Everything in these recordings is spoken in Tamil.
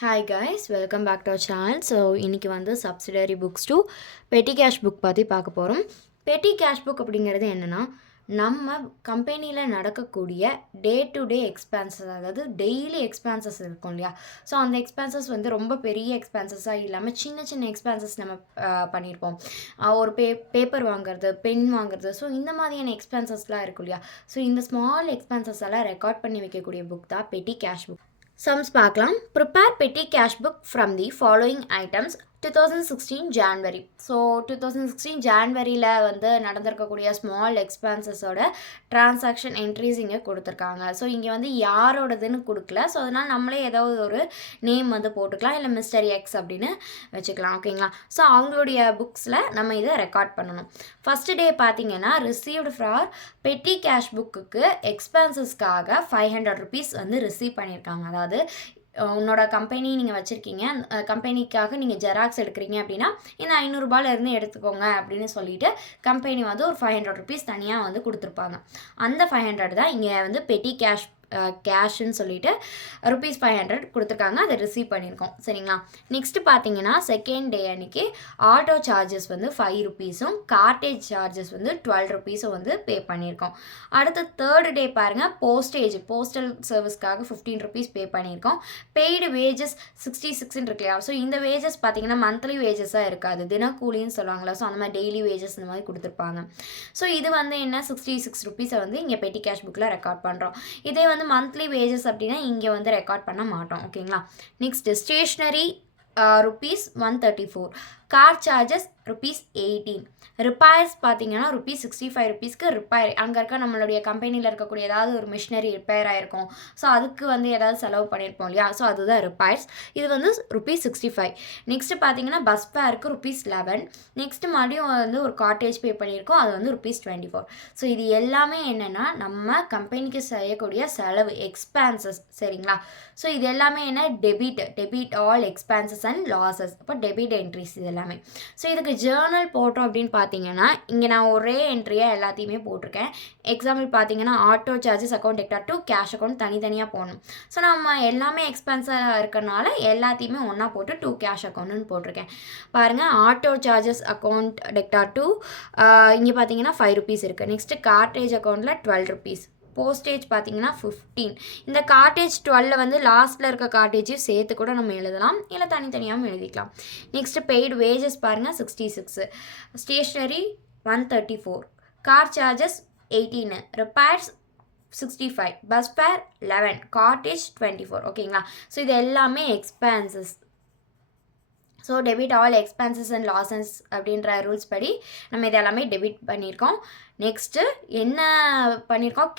Hi guys, welcome back to our channel. So இன்றைக்கி வந்து subsidiary books to petty cash book பற்றி பார்க்க போகிறோம். பெட்டி கேஷ் புக் அப்படிங்கிறது என்னென்னா, நம்ம கம்பெனியில் நடக்கக்கூடிய டே டு டே எக்ஸ்பென்சஸ், அதாவது டெய்லி எக்ஸ்பென்சஸ் இருக்கும் இல்லையா. ஸோ அந்த எக்ஸ்பென்சஸ் வந்து ரொம்ப பெரிய எக்ஸ்பென்சஸாக இல்லாமல் சின்ன சின்ன எக்ஸ்பென்சஸ் நம்ம பண்ணியிருப்போம். ஒரு பேப்பர் வாங்குறது, பென் வாங்குறது, ஸோ இந்த மாதிரியான எக்ஸ்பென்சஸ்லாம் இருக்கும் இல்லையா. ஸோ இந்த ஸ்மால் எக்ஸ்பென்சஸ் எல்லாம் ரெக்கார்ட் பண்ணி வைக்கக்கூடிய புக் தான் பெட்டி கேஷ் புக். சம்ஸ் பார்க்கலாம். ப்ரிப்பேர் பெட்டி cash book from the following items 2016 January. So 2016 ஜான்வரியில் வந்து நடந்திருக்கக்கூடிய ஸ்மால் எக்ஸ்பென்சஸோட ட்ரான்சாக்ஷன் என்ட்ரிஸ் இங்கே கொடுத்துருக்காங்க. ஸோ இங்கே வந்து யாரோடதுன்னு கொடுக்கல. ஸோ அதனால் நம்மளே ஏதாவது ஒரு நேம் வந்து போட்டுக்கலாம், இல்லை மிஸ்டர் எக்ஸ் அப்படின்னு வச்சுக்கலாம். ஓகேங்களா. ஸோ அவங்களுடைய புக்ஸில் நம்ம இதை ரெக்கார்ட் பண்ணணும். ஃபஸ்ட்டு டே பார்த்தீங்கன்னா ரிசீவ்டு ஃபார் பெட்டி கேஷ் புக்குக்கு எக்ஸ்பென்சஸ்க்காக 500 ருபீஸ் வந்து ரிசீவ் பண்ணியிருக்காங்க. அதாவது உன்னோட கம்பெனி நீங்கள் வச்சுருக்கீங்க, கம்பெனிக்காக நீங்கள் ஜெராக்ஸ் எடுக்கிறீங்க அப்படின்னா இந்த 500 எடுத்துக்கோங்க அப்படின்னு சொல்லிட்டு கம்பெனி வந்து ஒரு 500 ருபீஸ் தனியாக வந்து கொடுத்துருப்பாங்க. அந்த 500 தான் இங்கே வந்து பெட்டி கேஷ்ன்னு சொல்லிட்டு ₹500 கொடுத்துருக்காங்க. அதை ரிசீவ் பண்ணியிருக்கோம். சரிங்களா. நெக்ஸ்ட்டு பார்த்தீங்கன்னா செகண்ட் டே அன்றைக்கி ஆட்டோ சார்ஜஸ் வந்து 5 ருபீஸும் கார்டேஜ் சார்ஜஸ் வந்து 12 ருபீஸும் வந்து பே பண்ணியிருக்கோம். அடுத்து தேர்டு டே பாருங்கள், போஸ்டல் சர்வீஸ்க்காக 15 ருபீஸ் பே பண்ணியிருக்கோம். பெய்டு வேஜஸ் 66 இருக்கு இல்லையா. ஸோ இந்த வேஜஸ் பார்த்தீங்கன்னா மந்த்லி வேஜஸாக இருக்காது, தினக்கூலின்னு சொல்லுவாங்களா. ஸோ அந்த மாதிரி டெய்லி வேஜஸ் இந்த மாதிரி கொடுத்துருப்பாங்க. ஸோ இது வந்து என்ன 66 ருபீஸை வந்து இங்கே பெட்டி கேஷ் புக்கில் ரெக்கார்ட் பண்ணுறோம். இதே வந்து மந்த்லி வேஜஸ் அப்படின்னா இங்கே வந்து ரெக்கார்ட் பண்ண மாட்டோம். ஓகேங்களா. Next stationery ₹134, car charges ₹18, repairs பார்த்தீங்கன்னா ₹65 ரிப்பேர். அங்கே இருக்க நம்மளுடைய கம்பெனியில் இருக்கக்கூடிய ஏதாவது ஒரு மிஷினரி ரிப்பேர் ஆகிருக்கும். ஸோ அதுக்கு வந்து ஏதாவது செலவு பண்ணியிருப்போம் இல்லையா. ஸோ அதுதான் ரிப்பேர்ஸ். இது வந்து ₹65. நெக்ஸ்ட்டு பார்த்தீங்கன்னா பஸ் ஃபேருக்கு ₹11. நெக்ஸ்ட்டு மறுபடியும் வந்து ஒரு கார்டேஜ் பே பண்ணியிருக்கோம், அது வந்து ₹24. ஸோ இது எல்லாமே என்னென்னா நம்ம கம்பெனிக்கு செய்யக்கூடிய செலவு எக்ஸ்பென்சஸ். சரிங்களா. ஸோ இது எல்லாமே என்ன, debit all expenses and losses. அப்போ டெபிட் என்ட்ரிஸ் இது எல்லாமே. ஸோ இதுக்கு ஜேர்னல் போட்டோம் அப்படின்னு பார்த்தீங்கன்னா இங்கே நான் ஒரே என்ட்ரியாக எல்லாத்தையுமே போட்டிருக்கேன். எக்ஸாம்பிள் பார்த்தீங்கன்னா auto charges account Tector to cash account தனித்தனியாக போடணும். ஸோ நம்ம எல்லாமே எக்ஸ்பென்ஸாக இருக்கிறனால எல்லாத்தையுமே ஒன்றா போட்டு டு கேஷ் அக்கௌண்ட்டுன்னு போட்டிருக்கேன். பாருங்கள், auto charges account Tector to இங்கே பார்த்தீங்கன்னா 5 ருபீஸ் இருக்குது. நெக்ஸ்ட்டு கார்டேஜ் அக்கௌண்ட்டில் 12 ருபீஸ். போஸ்டேஜ் பார்த்தீங்கன்னா 15. இந்த கார்டேஜ் 12 வந்து லாஸ்ட்டில் இருக்க கார்டேஜையும் சேர்த்து கூட நம்ம எழுதலாம், இல்லை தனித்தனியாகவும் எழுதிக்கலாம். நெக்ஸ்ட்டு பெய்டு வேஜஸ் பாருங்கள் 66, stationery 134, car charges 18, repairs 65, bus fare 11, கார்டேஜ் 24. ஓகேங்களா. ஸோ இது எல்லாமே expenses. So debit all expenses and losses அப்படின்ற ரூல்ஸ் படி நம்ம இது எல்லாமே டெபிட் பண்ணியிருக்கோம். நெக்ஸ்ட்டு என்ன பண்ணியிருக்கோம்,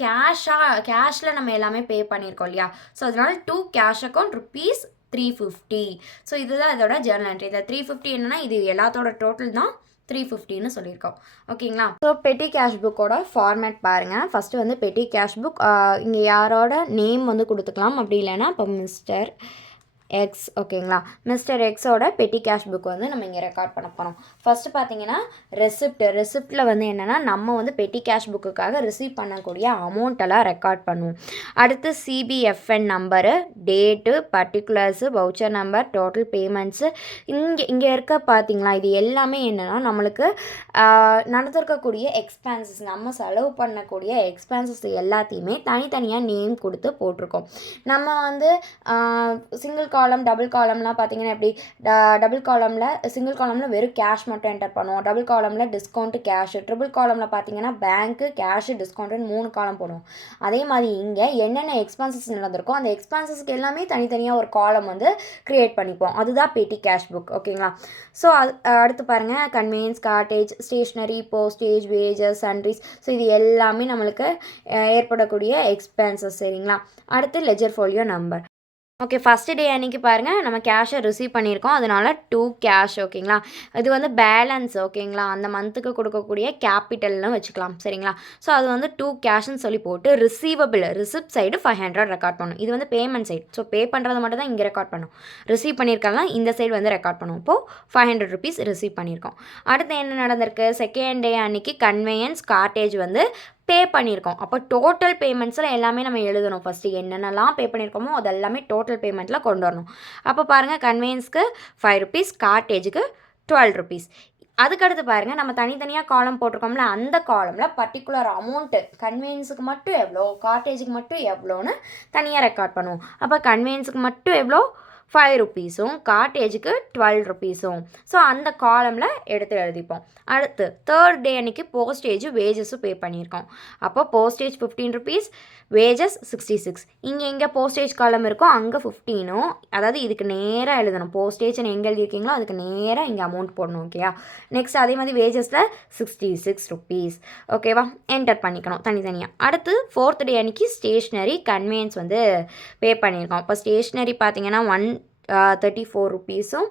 கேஷில் நம்ம எல்லாமே பே பண்ணியிருக்கோம் இல்லையா. ஸோ அதனால டு கேஷ் அக்கௌண்ட் ₹350. ஸோ இதுதான் இதோட ஜேர்னல் என்ட்ரி. இந்த 350 என்னென்னா இது எல்லாத்தோட டோட்டல் தான் 350ன்னு சொல்லியிருக்கோம். ஓகேங்களா. ஸோ பெட்டி கேஷ் புக்கோட ஃபார்மேட் பாருங்கள். ஃபஸ்ட்டு வந்து பெட்டி கேஷ் புக், இங்கே யாரோட நேம் வந்து கொடுத்துக்கலாம், அப்படி இல்லைன்னா இப்போ மிஸ்டர் எக்ஸ். ஓகேங்களா. மிஸ்டர் எக்ஸோட பெட்டி கேஷ் புக் வந்து நம்ம இங்கே ரெக்கார்ட் பண்ண போகிறோம். ஃபஸ்ட்டு பார்த்தீங்கன்னா ரெசிப்டில் வந்து என்னென்னா நம்ம வந்து பெட்டி கேஷ் புக்குக்காக ரிசீவ் பண்ணக்கூடிய அமௌண்ட்டெல்லாம் ரெக்கார்ட் பண்ணுவோம். அடுத்து CBFN number, date, particulars, voucher number, total payments. இங்கே இருக்க பார்த்தீங்களா, இது எல்லாமே என்னென்னா நம்மளுக்கு நடந்திருக்கக்கூடிய எக்ஸ்பென்சஸ், நம்ம செலவு பண்ணக்கூடிய எக்ஸ்பென்சஸ் எல்லாத்தையுமே தனித்தனியாக நேம் கொடுத்து போட்டிருக்கோம். நம்ம வந்து சிங்கிள் காலம் டபுள் காலம்லாம் பார்த்தீங்கன்னா எப்படி, டபுள் காலமில் சிங்கிள் காலமில் வெறும் கேஷ் மட்டும் என்டர் பண்ணுவோம், டபுள் காலமில் டிஸ்கவுண்ட்டு கேஷு, ட்ரிபிள் காலமில் பார்த்தீங்கன்னா பேங்க்கு, கேஷு, டிஸ்கவுண்ட்டுன்னு 3 காலம் போடுவோம். அதே மாதிரி இங்கே என்னென்ன எக்ஸ்பென்சஸ் நடந்திருக்கோ அந்த எக்ஸ்பென்சஸ்க்கு எல்லாமே தனித்தனியாக ஒரு காலம் வந்து க்ரியேட் பண்ணிப்போம். அதுதான் பெட்டி கேஷ் புக். ஓகேங்களா. ஸோ அடுத்து பாருங்கள், convenience, cartage, stationery, postage, wages, sundries. So இது எல்லாமே நம்மளுக்கு ஏற்படக்கூடிய எக்ஸ்பென்சஸ். சரிங்களா. அடுத்து ledger folio number. Okay, first day அன்றைக்கி பாருங்கள் நம்ம கேஷை ரிசீவ் பண்ணியிருக்கோம், அதனால் டு கேஷ். ஓகேங்களா. இது வந்து பேலன்ஸ். ஓகேங்களா. அந்த மந்த்துக்கு கொடுக்கக்கூடிய கேபிட்டல்னு வச்சுக்கலாம். சரிங்களா. ஸோ அது வந்து டு கேஷ்ன்னு சொல்லி போட்டு ரிசிப்ட் சைடு 500 ரெக்கார்ட் பண்ணணும். இது வந்து பேமெண்ட் சைடு. ஸோ பே பண்ணுறது மட்டும் தான் இங்கே ரெக்கார்ட் பண்ணும். ரிசீவ் பண்ணியிருக்கலாம் இந்த சைடு வந்து ரெக்கார்ட் பண்ணுவோம். இப்போது 500 ருபீஸ் ரிசீவ் பண்ணியிருக்கோம். அடுத்து என்ன நடந்திருக்கு, செகண்ட் டே அன்றைக்கி கன்வேயன்ஸ் கார்டேஜ் வந்து பே பண்ணியிருக்கோம். அப்போ டோட்டல் பேமெண்ட்ஸில் எல்லாமே நம்ம எழுதணும். ஃபஸ்ட்டு என்னென்னலாம் பே பண்ணியிருக்கோமோ அது எல்லாமே டோட்டல் பேமெண்ட்டில் கொண்டு வரணும். அப்போ பாருங்கள், கன்வீனியன்ஸ்க்கு ₹5, கார்ட்டேஜுக்கு ₹12. அதுக்கடுத்து பாருங்கள், நம்ம தனித்தனியாக காலம் போட்டிருக்கோம்ல, அந்த காலமில் பர்டிகுலர் அமௌண்ட்டு கன்வீனியன்ஸுக்கு மட்டும் எவ்வளோ, கார்ட்டேஜுக்கு மட்டும் எவ்வளோன்னு தனியாக ரெக்கார்ட் பண்ணுவோம். அப்போ கன்வீனியன்ஸுக்கு மட்டும் எவ்வளோ, ₹5, கார்ட்டேஜுக்கு ₹12. ஸோ அந்த காலமில் எடுத்து எழுதிப்போம். அடுத்து தேர்ட் டே அன்றைக்கி போஸ்டேஜ் வேஜஸும் பே பண்ணியிருக்கோம். அப்போ போஸ்டேஜ் ₹15, வேஜஸ் 66. எங்கே போஸ்டேஜ் காலம் இருக்கோ அங்கே 15ம், அதாவது இதுக்கு நேராக எழுதணும். போஸ்டேஜ்னு எங்கே எழுதியிருக்கீங்களோ அதுக்கு நேராக இங்கே அமௌண்ட் போடணும். ஓகேயா? நெக்ஸ்ட் அதே மாதிரி வேஜஸில் ₹66. ஓகேவா? என்டர் பண்ணிக்கணும் தனித்தனியாக. அடுத்து ஃபோர்த் டே அன்றைக்கி ஸ்டேஷ்னரி கன்வீனியன்ஸ் பே பண்ணியிருக்கோம். அப்போ ஸ்டேஷ்னரி பார்த்தீங்கன்னா ₹134,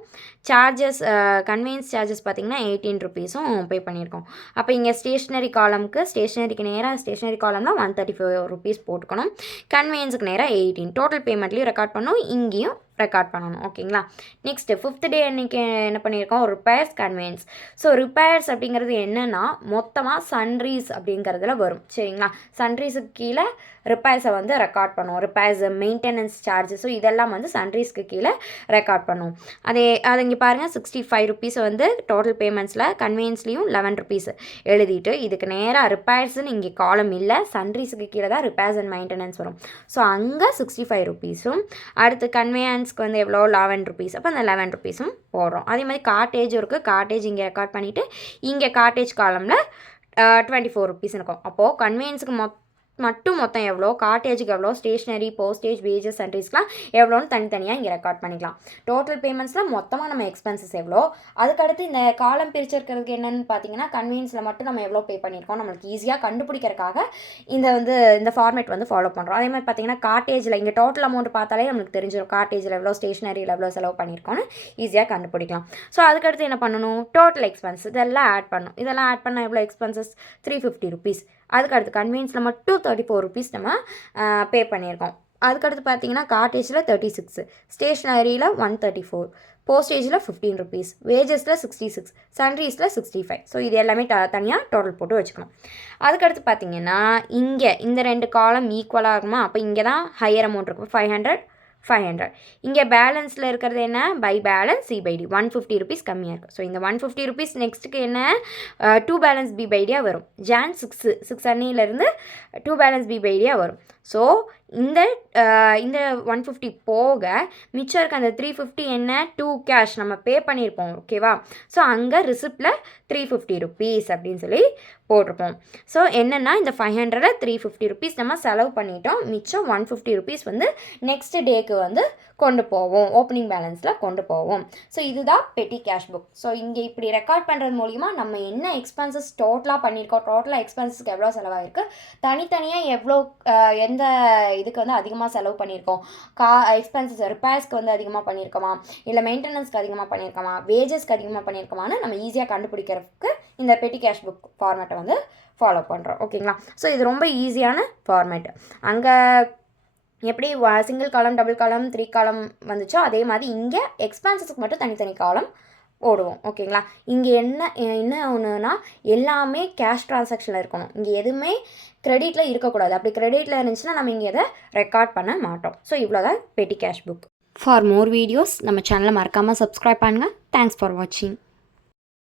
சார்ஜஸ் கன்வீனியன்ஸ் சார்ஜஸ் பார்த்திங்கன்னா ₹18 பே பண்ணியிருக்கோம். அப்போ இங்கே ஸ்டேஷ்னரி காலமுக்கு ஸ்டேஷ்னரிக்கு நேராக ஸ்டேஷ்னரி காலம்னா ₹134 போட்டுக்கணும். கன்வீனியன்ஸுக்கு நேராக 18. டோட்டல் பேமெண்ட்லேயும் ரெக்கார்ட் பண்ணணும், இங்கேயும் ரெக்கார்ட் பண்ணணும். ஓகேங்களா? நெக்ஸ்ட்டு ஃபிஃப்த் டே அன்றைக்கி என்ன பண்ணியிருக்கோம், ரிப்பேர்ஸ் கன்வீனியன்ஸ். ஸோ ரிப்பேர்ஸ் அப்படிங்கிறது என்னென்னா மொத்தமாக சன்ரீஸ் அப்படிங்கிறதுல வரும். சரிங்களா? சன்ரீஸுக்கு கீழே ரிப்பேர்ஸை ரெக்கார்ட் பண்ணுவோம். ரிப்பேர்ஸ், மெயின்டெனன்ஸ் சார்ஜஸும் இதெல்லாம் சன்ரீஸ்க்கு கீழே ரெக்கார்ட் பண்ணுவோம். அது இங்கே பாருங்கள், ₹65 டோட்டல் பேமெண்ட்ஸில், கன்வீனியன்ஸ்லேயும் ₹11 எழுதிட்டு இதுக்கு நேராக ரிப்பேர்ஸ்ன்னு இங்கே காலம் இல்லை, சன்ரீஸுக்கு கீழே தான் ரிப்பேர்ஸ் அண்ட் மெயின்டெனன்ஸ் வரும். ஸோ அங்கே ₹65. அடுத்து கன்வீனியன்ஸ்க்கு எவ்வளோ, ₹11. அப்போ அந்த ₹11 போடுறோம். அதே மாதிரி கார்ட்டேஜ் இருக்குது. கார்ட்டேஜ் இங்கே ரெக்கார்ட் பண்ணிவிட்டு இங்கே கார்ட்டேஜ் காலமில் ₹24 இருக்கும். அப்போது கன்வீனியன்ஸுக்கு மொத்தம் எவ்வளோ, கார்ட்டேஜுக்கு எவ்வளோ, ஸ்டேஷ்னரி, போஸ்டேஜ், வேஜஸ், சன்ரீஸ்லாம் எவ்வளோன்னு தனித்தனியாக இங்கே ரெக்கார்ட் பண்ணிக்கலாம். டோட்டல் பேமெண்ட்ஸில் மொத்தமாக நம்ம எக்ஸ்பென்சஸ் எவ்வளோ, அதுக்கடுத்து இந்த காலம் பிரிச்சிருக்கிறதுக்கு என்னென்னு பார்த்தீங்கன்னா கன்வீனியன்ஸில் மட்டும் நம்ம எவ்வளோ பே பண்ணியிருக்கோம் நம்மளுக்கு ஈஸியாக கண்டுபிடிக்கிறதுக்காக இந்த ஃபார்மேட் ஃபாலோ பண்ணுறோம். அதே மாதிரி பார்த்தீங்கன்னா கார்ட்டேஜில் இங்கே டோட்டல் அமௌண்ட் பார்த்தாலே நம்மளுக்கு தெரிஞ்சிடும் கார்ட்டேஜில் எவ்வளோ, ஸ்டேஷ்னரியில் எவ்வளோ செலவு பண்ணியிருக்கோன்னு ஈஸியாக கண்டுபிடிக்கலாம். ஸோ அதுக்கடுத்து என்ன பண்ணணும், டோட்டல் எக்ஸ்பென்ஸ் இதெல்லாம் ஆட் பண்ணணும். இதெல்லாம் ஆட் பண்ணால் எவ்வளோ எக்ஸ்பென்சஸ், ₹350. அதுக்கடுத்து கன்வீனியன்ஸில் மட்டும் ₹34 நம்ம பே பண்ணியிருக்கோம். அதுக்கடுத்து பார்த்தீங்கன்னா கார்ட்டேஜில் 36, ஸ்டேஷ்னரியில் 134, போஸ்டேஜில் ₹15, வேஜஸில் 66, சன்ரீஸில் 65. ஸோ இது எல்லாமே தனியாக டோட்டல் போட்டு வச்சுக்கணும். அதுக்கடுத்து பார்த்தீங்கன்னா இங்கே இந்த 2 காலம் ஈக்குவலாக இருக்குமா, அப்போ இங்கே தான் ஹையர் அமௌண்ட் இருக்கும், 500. இங்கே பேலன்ஸில் இருக்கிறது என்ன, பை பேலன்ஸ் C/D, ₹150 கம்மியாக இருக்குது. ஸோ இந்த ₹150 நெக்ஸ்ட்டுக்கு என்ன, 2 பேலன்ஸ் B/Dயாக வரும். Jan 6 அன்னிலேருந்து 2 பேலன்ஸ் B/Dயாக வரும். ஸோ இந்த 150 போக மிச்சம் இருக்க அந்த 350 என்ன, 2 கேஷ் நம்ம பே பண்ணியிருப்போம். ஓகேவா? ஸோ அங்கே ரிசிப்டில் ₹350 அப்படின்னு சொல்லி போட்டிருப்போம். ஸோ என்னென்னா இந்த 500 ₹350 நம்ம செலவு பண்ணிட்டோம். மிச்சம் ₹150 நெக்ஸ்ட் டேக்கு கொண்டு போவோம், ஓப்பனிங் பேலன்ஸில் கொண்டு போவோம். ஸோ இதுதான் பெட்டி கேஷ் புக். ஸோ இங்கே இப்படி ரெக்கார்ட் பண்ணுறது மூலிமா நம்ம என்ன எக்ஸ்பென்சஸ் டோட்டலாக பண்ணியிருக்கோம், டோட்டலாக எக்ஸ்பென்சஸ்க்கு எவ்வளோ செலவாயிருக்கு, தனித்தனியாக எவ்வளோ எந்த இதுக்கு அதிகமாக செலவு பண்ணியிருக்கோம், எக்ஸ்பென்சஸ் ரிப்பேர்ஸ்க்கு அதிகமாக பண்ணியிருக்கோமா, இல்லை மெயின்டெனன்ஸ்க்கு அதிகமாக பண்ணியிருக்கோமா, வேஜஸ்க்கு அதிகமாக பண்ணியிருக்கோமான்னு நம்ம ஈஸியாக கண்டுபிடிக்கிறதுக்கு இந்த பெட்டி கேஷ் புக் ஃபார்மேட்டை ஃபாலோ பண்ணுறோம். ஓகேங்களா? ஸோ இது ரொம்ப ஈஸியான ஃபார்மேட். அங்கே எப்படி சிங்கிள் காலம், டபுள் காலம், 3 காலம் வந்துச்சோ அதே மாதிரி இங்கே எக்ஸ்பென்சஸ்க்கு மட்டும் தனித்தனி காலம் போடுவோம். ஓகேங்களா? இங்கே என்ன ஒன்றுனா எல்லாமே கேஷ் ட்ரான்சாக்ஷனில் இருக்கணும். இங்கே எதுவுமே கிரெடிட்டில் இருக்கக்கூடாது. அப்படி கிரெடிட்டில் இருந்துச்சுன்னா நம்ம இங்கே எதை ரெக்கார்ட் பண்ண மாட்டோம். ஸோ இவ்வளோதான் பெட்டி cash book. For more videos நம்ம சேனலை மறக்காமல் சப்ஸ்கிரைப் பண்ணுங்கள். தேங்க்ஸ் ஃபார் வாட்சிங்.